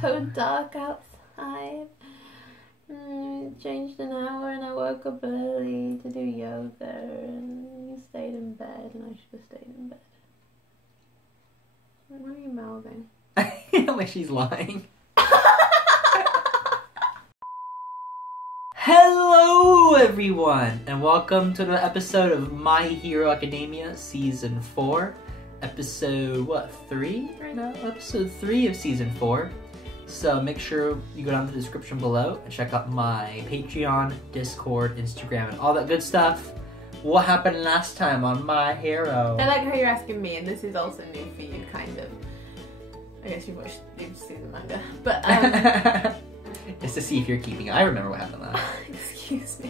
so dark outside. Changed an hour and I woke up early to do yoga and you stayed in bed and I should have stayed in bed. What are you mouthing? Like she's lying. Hello everyone and welcome to the episode of My Hero Academia Season 4. Episode, 3? Right now? Episode 3 of Season 4. So make sure you go down to the description below and check out my Patreon, Discord, Instagram, and all that good stuff. What happened last time on My Hero? I like how you're asking me, and this is also new for you, kind of. I guess you've seen the manga, but Just to see if you're keeping it. I remember what happened last. Excuse me.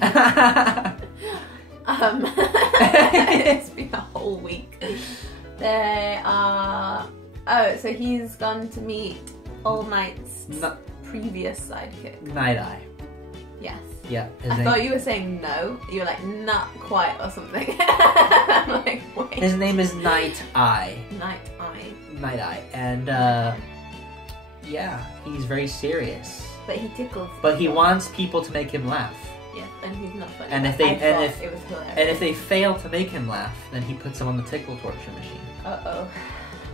It's been a whole week. They are... Oh, so he's gone to meet All Might's previous sidekick. Nighteye. Yes. Yeah. I thought you were saying no. You were like, not quite or something. I'm like, wait. His name is Nighteye. Nighteye. And yeah, he's very serious. But he tickles. But he wants people to make him laugh. Yeah, and he's not funny. And if they fail to make him laugh, then he puts them on the tickle torture machine. Uh-oh.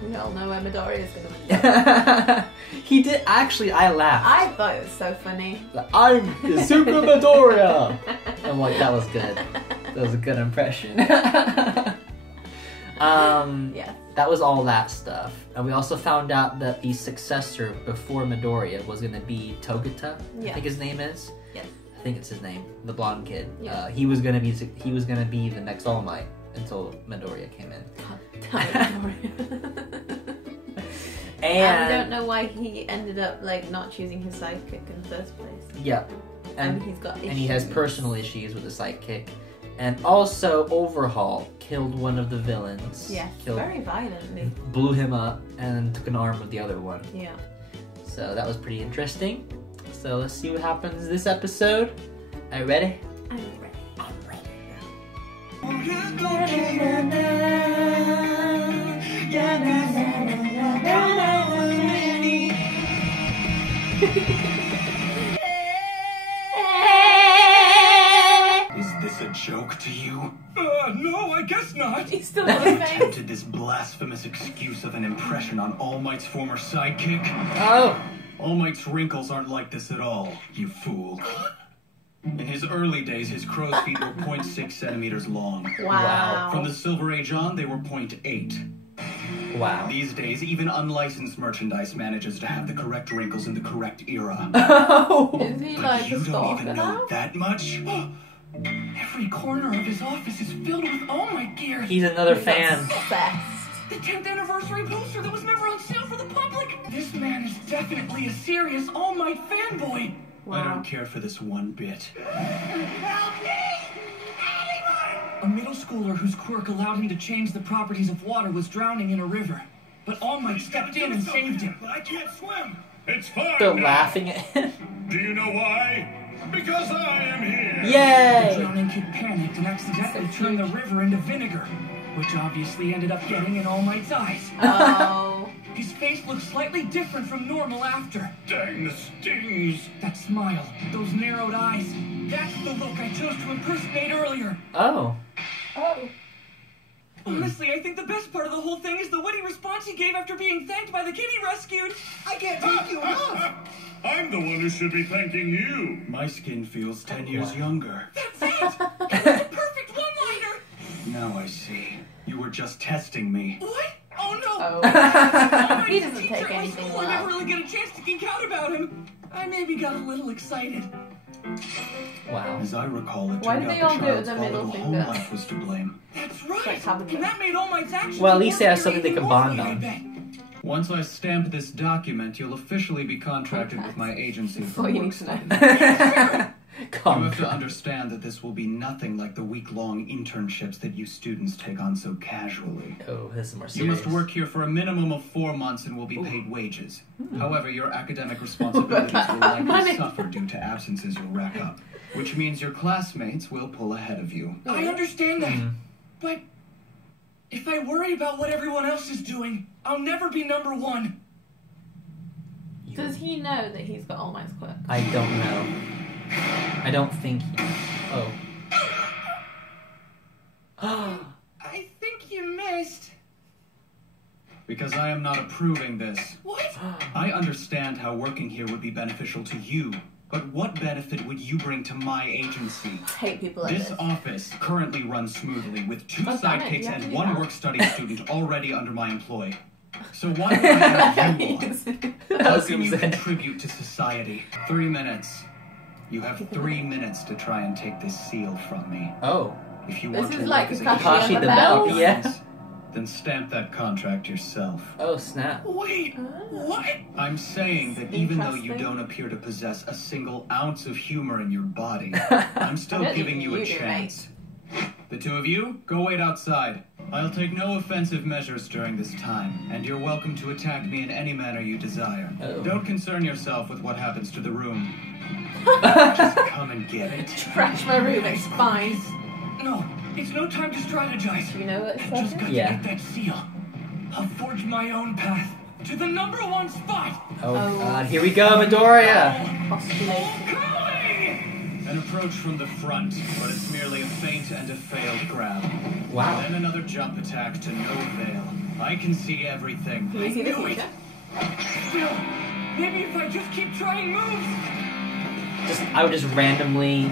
We all know where Midori is going to be. He did. Actually, I laughed. I thought it was so funny. I'm Izuku Midoriya! I'm like, that was good. That was a good impression. Yeah. That was all that stuff. And we also found out that the successor before Midoriya was going to be Togata. Yeah. I think his name is. Yes. I think it's his name. The blonde kid. Yeah. He was gonna be the next All Might until Midoriya came in. And we don't know why he ended up like not choosing his sidekick in the first place. Yeah. And he's got issues. And he has personal issues with the sidekick. And also Overhaul killed one of the villains. Yes, very violently. Blew him up and took an arm of the other one. Yeah. So that was pretty interesting. So let's see what happens this episode. Are you ready? I'm ready. I'm ready. Is this a joke to you? No, I guess not. He's still got a face. Attempted this blasphemous excuse of an impression on All Might's former sidekick. Oh! All Might's wrinkles aren't like this at all, you fool. In his early days, his crow's feet were 0.6 centimeters long. Wow. From the Silver Age on, they were 0.8. Wow. These days, even unlicensed merchandise manages to have the correct wrinkles in the correct era. Oh! Is he But like you a don't stalker even know now? that much? Every corner of his office is filled with All Might gear. He's another fan. Obsessed. The 10th anniversary poster that was never on sale for the public. This man is definitely a serious All Might fanboy. Wow. I don't care for this one bit. Help me! Anyone! A middle schooler whose quirk allowed him to change the properties of water was drowning in a river. But All Might stepped in and saved him. But I can't swim. It's fine. They're now. laughing at him. Do you know why? Because I am here. The Yay! drowning kid panicked and accidentally turned the river into vinegar, which obviously ended up getting in All Might's eyes. Oh. His face looked slightly different from normal after. Dang the stings. That smile, those narrowed eyes, that's the look I chose to impersonate earlier. Oh. Oh. Honestly, I think the best part of the whole thing is the witty response he gave after being thanked by the kid he rescued. I can't thank you enough. I'm the one who should be thanking you. My skin feels 10 years younger. That's it! It was the perfect one-liner! Now I see. You were just testing me. What? Oh no! Oh. He doesn't take anything I never well. really get a chance to geek out about him. I maybe got a little excited. Wow. As I recall, it Why turned do they out all the do it with child's their middle volatile home finger? life was to blame. That's right! Like having And that made All Might's actions... Well, at least they have more something they can more bond funny, I on. bet. Once I stamp this document, you'll officially be contracted with my agency for All you work need to know. study. You Calm have to down. understand that this will be nothing like the week-long internships that you students take on so casually. Oh, this is more You serious. must work here for a minimum of 4 months and will be paid wages. However, your academic responsibilities will likely Money. suffer due to absences you'll rack up, which means your classmates will pull ahead of you. I understand that, but if I worry about what everyone else is doing, I'll never be number one. Does he know that he's got All Might's quirk? I don't know. I don't think he... Oh. I think you missed. Because I am not approving this. What? I understand how working here would be beneficial to you, but what benefit would you bring to my agency? I hate people like This this. office currently runs smoothly with 2 Oh, damn it, sidekicks you have to and do 1 that. work-study student already under my employ. So why would I have you on? How can you contribute to society? 3 minutes. You have 3 minutes to try and take this seal from me. Oh. If you This want is to like work as a Kakashi and the Bell. Yeah. then stamp that contract yourself. Oh, snap. Wait, what? I'm saying that even though you don't appear to possess a single ounce of humor in your body, I'm still I don't giving think you a you do, chance. The 2 of you, go wait outside. I'll take no offensive measures during this time, and you're welcome to attack me in any manner you desire. Oh. Don't concern yourself with what happens to the room. Just come and get it. Trash my room, it's fine. No, it's no time to strategize. Do you know what I just got Yeah. to get that seal. I'll forge my own path to the #1 spot. Oh, Oh. God. Here we go, Midoriya. Postulated. An approach from the front, but it's merely a feint and a failed grab. Wow. Then another jump attack to no avail. I can see everything. Can you see the Knew it. future? Still, maybe if I just keep trying moves. I would just randomly...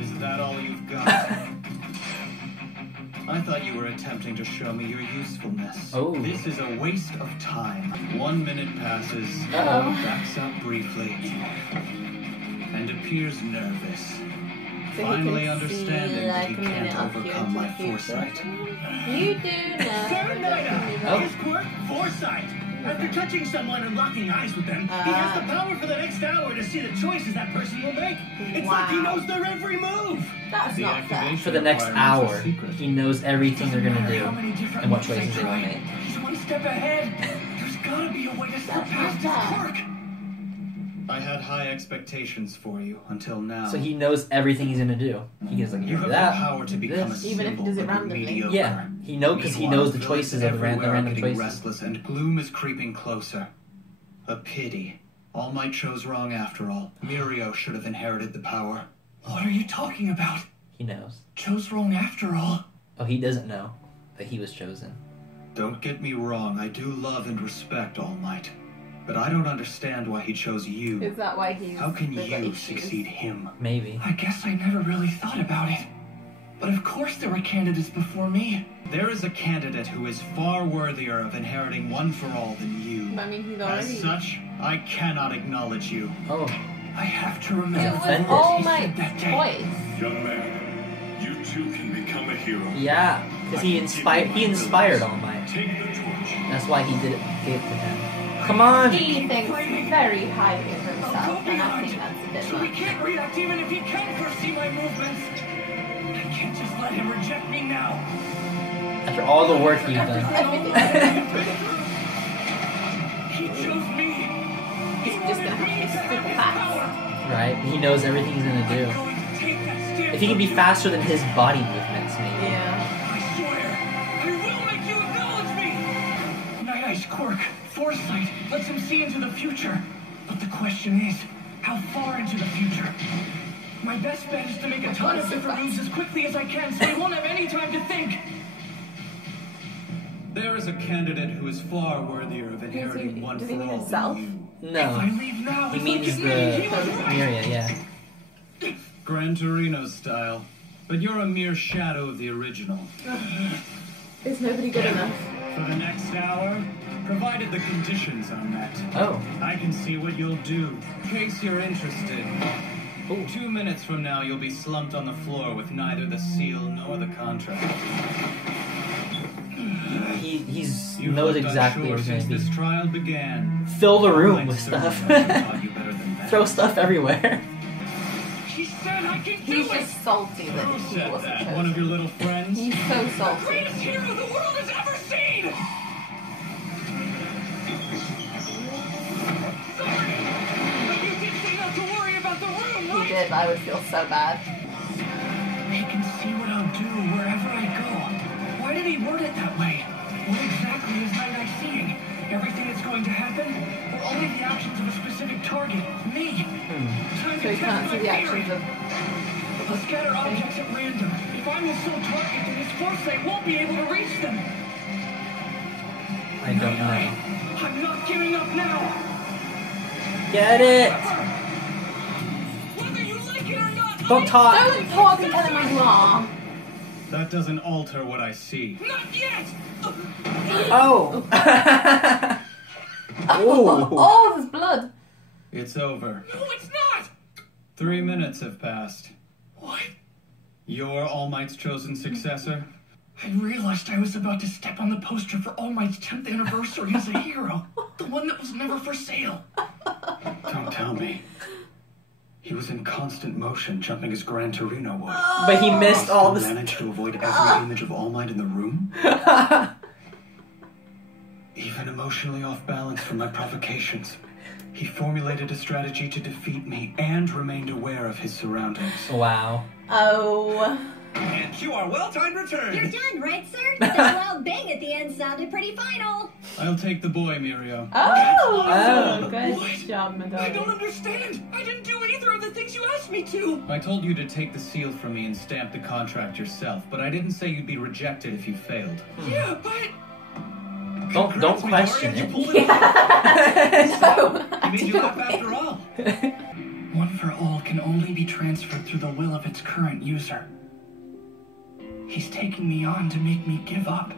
Is that all you've got? I thought you were attempting to show me your usefulness. Oh. This is a waste of time. 1 minute passes. Uh-oh. Backs up briefly. And appears nervous. So he Finally can understanding see, that like, he a minute can't off you overcome into my the future. foresight. You do know. Sir Nighteye! Oh. His quirk, foresight. After touching someone and locking eyes with them, he has the power for the next hour to see the choices that person will make. It's like he knows their every move. That's The not fair. activation For the next requirement is a hour, secret. he knows everything they're gonna do How many different and what moves they choices they will try. make. He's one step ahead. There's gotta be a way to slip That's past not his bad. quirk. I had high expectations for you until now. So he knows everything he's gonna do. He goes like, You do have that, the power to do become a this. Even if he symbol does it of your randomly. mediocre. Yeah, he knows because he Meanwhile, knows the villains choices of the everywhere are random getting choices. restless, and gloom is creeping closer. A pity. All Might chose wrong after all. Mirio should have inherited the power. What are you talking about? He knows. Chose wrong after all. Oh, he doesn't know that he was chosen. Don't get me wrong, I do love and respect All Might. But I don't understand why he chose you. Is that why he's How can got you issues? succeed him? Maybe. I guess I never really thought about it. But of course there were candidates before me. There is a candidate who is far worthier of inheriting One for All than you. I mean, he's As already. such, I cannot acknowledge you. Oh, I have to remember It He's was offended. All he said Might's that day. choice. Young man, you too can become a hero. yeah, because he inspired All Might. Take the torch. That's why he did it. Gave it to him. Come on. He thinks very highly of I'll himself, go and I behind. think that's a bit So he much. can't react even if he can foresee my movements. I can't just let him reject me now. After all the work you've done. He chose me. He's just gonna have to be super fast. Right? He knows everything he's gonna do. If he can be faster than his body movements, maybe. Yeah. I swear, I will make you acknowledge me. Night Eye's quirk, foresight, lets him see into the future. But the question is, how far into the future? My best bet is to make a ton of different moves as quickly as I can, so he won't have any time to think. There is a candidate who is far worthier of inheriting One does for he mean All himself? than you. If I No. leave now, He it's means like the admitting he was right. Miria, yeah. Gran Torino style. But you're a mere shadow of the original. Is nobody good enough? For the next hour, provided the conditions are met, Oh. I can see what you'll do, in case you're interested. Ooh. 2 minutes from now, you'll be slumped on the floor with neither the seal nor the contract. He You've knows looked exactly unsure where he's gonna since this be. trial began. Fill the room Like with Sir stuff. Nighteye taught you better than that. Throw stuff everywhere. She said I can do He's it. just salty that Who he said wasn't that? chosen. One of your little friends? He's so salty. Greatest hero the world has ever seen. Sorry, but you did say not to worry about the room, He right? did, I would feel so bad. He can see what I'll do wherever I go. Why did did he word it that way? What exactly is Nighteye seeing? Everything that's going to happen? Or only the actions of a specific target? Me? Time So to you can't test see my the actions theory. of... I'll scatter objects at random. If I'm his sole target, then his foresight won't be able to reach them. I don't know. I'm not giving up now. Get it! Whether you like it or not, Don't talk! Don't talk and tell him where you are. That doesn't alter what I see. not yet. Oh! Oh, there's blood. It's over. No, it's not. 3 minutes have passed. What? You're All Might's chosen successor? I realized I was about to step on the poster for All Might's 10th anniversary as a hero. The one that was never for sale. Don't tell me. He was in constant motion, jumping as Gran Torino would. But he missed all He the... managed to avoid every image of All Might in the room? Even emotionally off balance from my provocations, he formulated a strategy to defeat me and remained aware of his surroundings. Wow. Oh. And you are well-timed return. You're done, right, sir? That loud bang at the end sounded pretty final. I'll take the boy, Mirio. Oh, good What? job, I don't Midori. understand. I didn't do either of the things you asked me to. I told you to take the seal from me and stamp the contract yourself, but I didn't say you'd be rejected if you failed. Yeah, but... Don't question You it. pulled it off. No, He made you laugh after all. One for All can only be transferred through the will of its current user. He's taking me on to make me give up.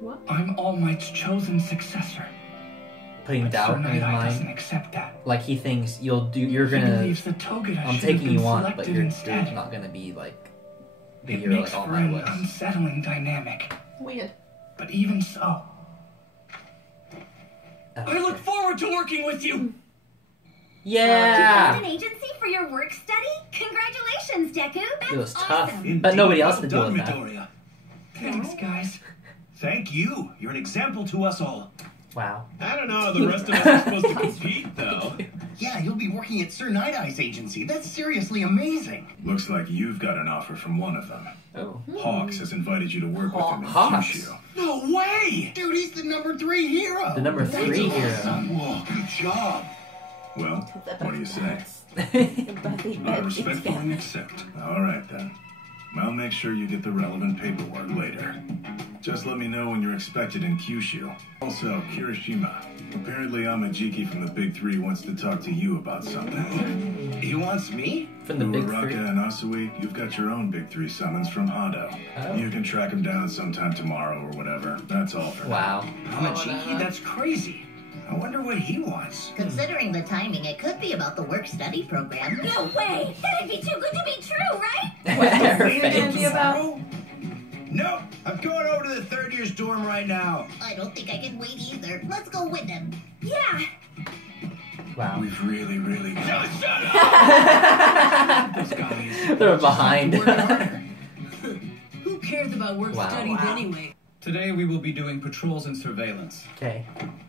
What? I'm All Might's chosen successor. Putting But doubt Sir in his Nighteye doesn't mind. accept that. Like he thinks you're He gonna... believes that Togeda I'm should have taking been you on, but selected you're instead. not gonna be like the It hero makes like All for Might an was. unsettling dynamic. Weird. But even so, I look forward to working with you. You Yeah! found an agency for your work study? Congratulations, Deku. That's It was tough, awesome. but nobody else Well could deal done, with that. Midoriya. Thanks, guys. Thank you. You're an example to us all. Wow. I don't know how the rest of us are supposed to compete, though. Yeah, you'll be working at Sir Nightaye's agency. That's seriously amazing. Looks like you've got an offer from one of them. Oh. Hawks has invited you to work with him in Hawks? Kyushu. No way! Dude, he's the #3 hero. The number 3 hero. Whoa, good job. Well, what do you say? I respectfully accept. All right, then. I'll make sure you get the relevant paperwork later. Just let me know when you're expected in Kyushu. Also, Kirishima. Apparently Amajiki from the Big Three wants to talk to you about something. He wants me? From the Big Uraraka Three. and Asui, you've got your own Big Three summons from Hondo. Oh. You can track him down sometime tomorrow or whatever. That's all for Wow. Amajiki? That's crazy. now. I wonder what he wants. Considering the timing, it could be about the work-study program. No way! That'd be too good to be true, right? Her What's it gonna be face. about? No, I'm going over to the third year's dorm right now. I don't think I can wait either. Let's go with them. Yeah. Wow. We've really Just shut Those guys. They're behind. Who cares about work Wow. studies anyway? Today we will be doing patrols and surveillance. Okay.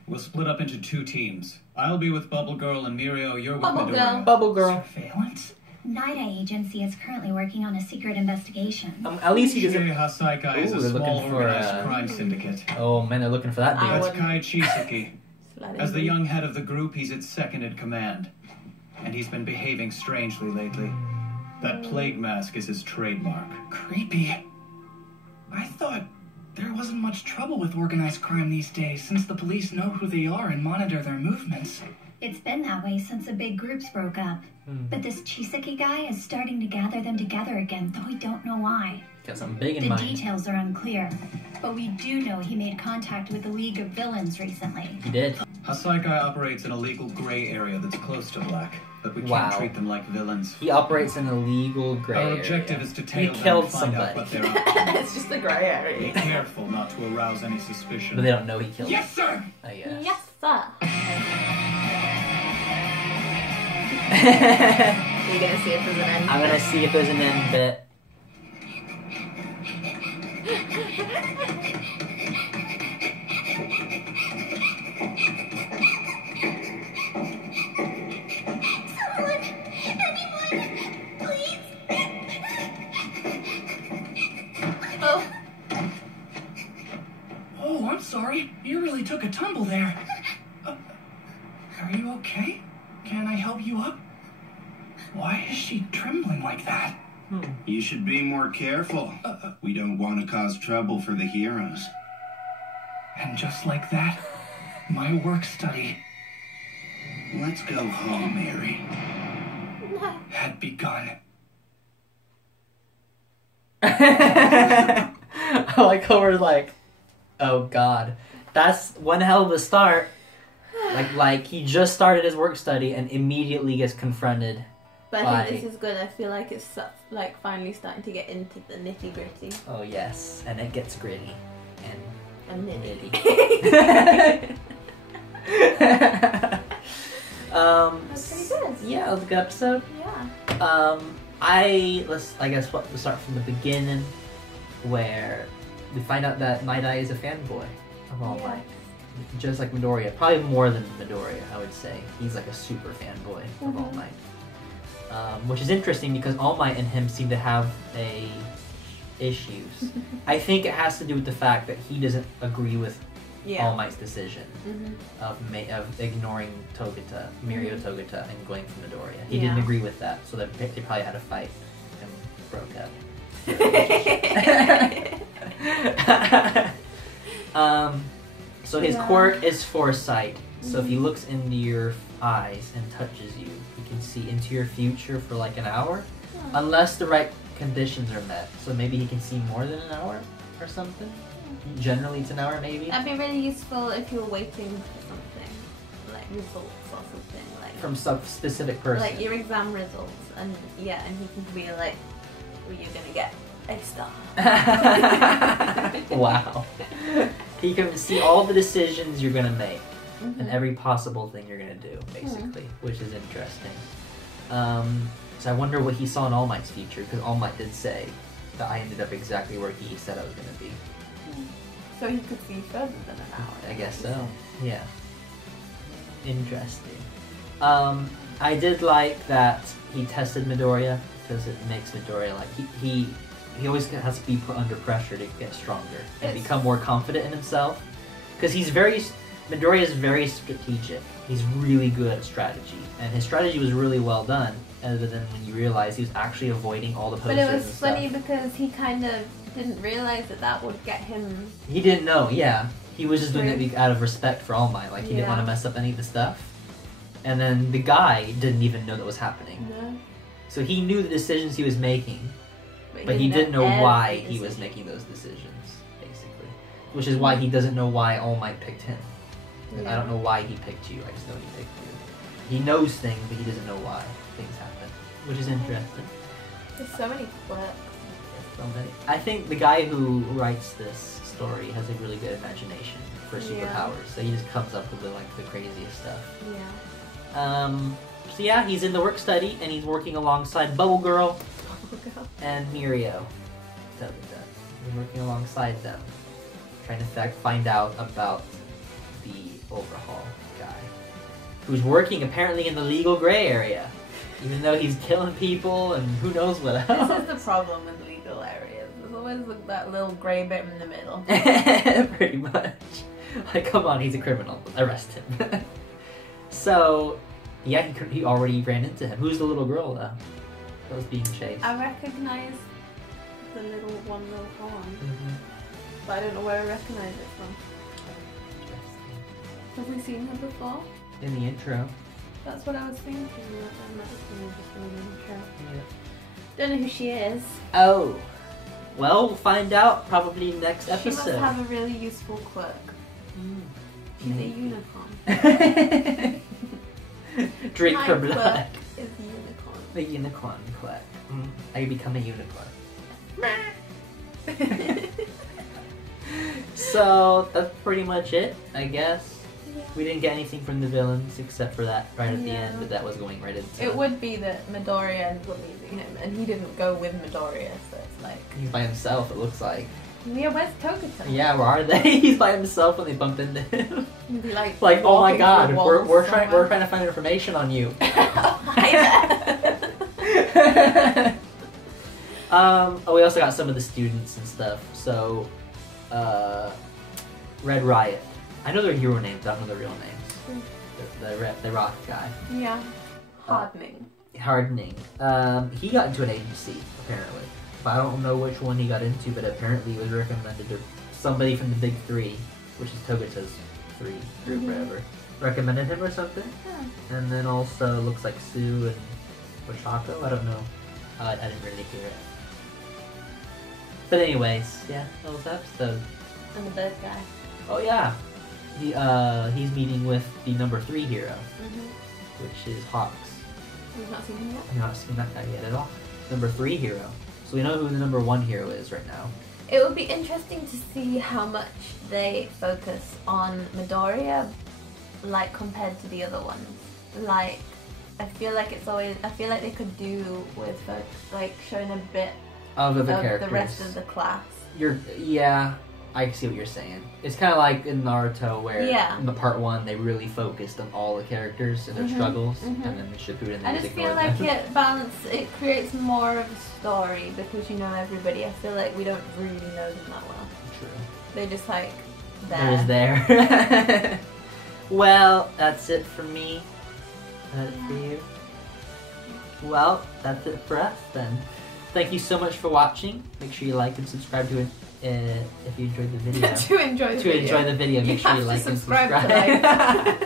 We'll split up into 2 teams. I'll be with Bubble Girl and Mirio, you're with Bubble Midoriya. Girl. Bubble Girl. Surveillance? Nighteye Agency is currently working on a secret investigation. At least he doesn't... Shirei Hasaikai is Ooh, a they're small looking for, organized crime syndicate. Oh man, they're looking for that I dude. That's wouldn't. Kai Chisaki. Let it As the be. young head of the group, he's its second in command. And he's been behaving strangely lately. That plague mask is his trademark. Creepy. I thought there wasn't much trouble with organized crime these days since the police know who they are and monitor their movements. It's been that way since the big groups broke up. But this Chisaki guy is starting to gather them together again, though we don't know why. Got something big in The mind. details are unclear, but we do know he made contact with the League of Villains recently. He did. Hasaikai operates in a legal gray area that's close to black, but we can't Wow. treat them like villains. He operates in a legal gray Our objective area. is to He tail them killed and find out somebody. what they're up to. It's just the grey area. Be careful not to arouse any suspicion. But they don't know he killed Yes, sir! him, I guess. Yes, sir. You're gonna see if there's an end. I'm gonna see if there's an end bit. Someone! Anyone! Please! Oh, took a tumble there. Are you okay? Can I help you up? Why is she trembling like that? You should be more careful. We don't want to cause trouble for the heroes. And just like that, my work study Let's go home, Mary. had begun. I like how we're like, oh god, that's one hell of a start. Like he just started his work study and immediately gets confronted. But I think this is good. I feel like it's like finally starting to get into the nitty gritty. Oh yes, and it gets gritty and nitty. That's pretty good. Yeah, it was a good episode. Yeah. I guess we'll start from the beginning, where we find out that Nighteye is a fanboy of All Might. Just like Midoriya, probably more than Midoriya, I would say. He's like a super fanboy of All Might. Which is interesting because All Might and him seem to have issues. I think it has to do with the fact that he doesn't agree with All Might's decision of ignoring Togata, Mirio Togata, and going for Midoriya. He didn't agree with that, so they probably had a fight and broke up. So his quirk is foresight. So if he looks into your eyes and touches you, he can see into your future for like an hour, unless the right conditions are met. So maybe he can see more than an hour or something. Generally, it's an hour, maybe. That'd be really useful if you're waiting for something, like results or something, like from some specific person. like your exam results, and he can be like, well, you're gonna get a star. Wow. He can see all the decisions you're gonna make and every possible thing you're gonna do, basically, which is interesting. So I wonder what he saw in All Might's future, because All Might did say that I ended up exactly where he said I was gonna be. So he could see further than an hour. I guess so. Yeah. Interesting. I did like that he tested Midoriya, because it makes Midoriya like he always has to be put under pressure to get stronger and become more confident in himself. Because Midoriya is very strategic. He's really good at strategy, and his strategy was really well done. Other than when you realize he was actually avoiding all the posters. But it was funny because he kind of didn't realize that would get him. He didn't know. Yeah, he was just doing it out of respect for All Might. Like he didn't want to mess up any of the stuff. And then the guy didn't even know that was happening. No. So he knew the decisions he was making, but he didn't know why he was making those decisions, basically. Which is why he doesn't know why All Might picked him. I don't know why he picked you, I just know he picked you. He knows things, but he doesn't know why things happen, which is interesting. There's so many quirks. So many. I think the guy who writes this story has a really good imagination for superpowers, so he just comes up with the craziest stuff. Yeah. So yeah, he's in the work study, and he's working alongside Bubble Girl and Mirio. He's working alongside them, trying to find out about the overhaul guy, who's working apparently in the legal gray area, even though he's killing people and who knows what else. This is the problem with legal areas. There's always that little grey bit in the middle. Pretty much. Like, come on, he's a criminal. Arrest him. So, yeah, he already ran into him. Who's the little girl, though, that was being chased? I recognize the little one, but I don't know where I recognize it from. Have we seen her before? In the intro. That's what I was thinking. I've never seen her before in the intro. Yeah. Don't know who she is. Oh. Well, we'll find out probably next episode. She must have a really useful quirk. She's a unicorn. Drink her blood. Quirk is a unicorn. The unicorn quirk. I become a unicorn. So that's pretty much it, I guess. Yeah. We didn't get anything from the villains except for that right at the end, but that was going right into it. Would be that Midoriya ends up leaving him, and he didn't go with Midoriya, so it's like he's by himself. It looks like. Yeah, where's Togata? Yeah, where are they? He's by himself when they bump into him. Like oh my god, we're trying to find information on you. We also got some of the students and stuff. So, Red Riot. I know their hero names, I don't know their real names. The rock guy. Yeah. Hardening. Hardening. He got into an agency, apparently. But I don't know which one he got into, but apparently it was recommended to somebody from the big three, which is Togata's three group, whatever. Recommended him or something. Yeah. And then also looks like Sue and Oshako. I don't know. I didn't really hear it. But anyways, yeah, that was the episode. And the bird guy. Oh yeah. He's meeting with the number 3 hero, which is Hawks. We've not seen him yet. I've not seen that guy yet at all. Number 3 hero. So we know who the number 1 hero is right now. It would be interesting to see how much they focus on Midoriya, like compared to the other ones. Like, I feel like they could do with like showing a bit of the characters, the rest of the class. Yeah, I see what you're saying. It's kind of like in Naruto where in the part 1 they really focused on all the characters and their struggles, and then in Shippuden they I just feel like it creates more of a story because you know everybody. I feel like we don't really know them that well. True. They're just like there. They're just there. Well, that's it for me. That's it for you. Well, that's it for us then. Thank you so much for watching. Make sure you like and subscribe to it if you enjoyed the video. to enjoy the video, make sure you like and subscribe.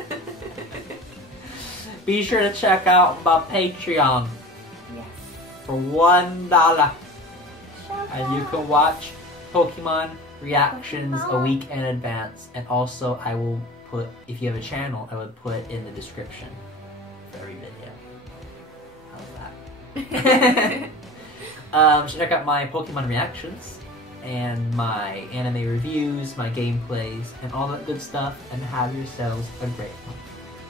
Be sure to check out my Patreon. Yes. For $1. And you can watch Pokemon reactions a week in advance. And also I will put, if you have a channel, I would put in the description for every video. How's that? So check out my Pokemon reactions and my anime reviews, my gameplays, and all that good stuff, and have yourselves a great one.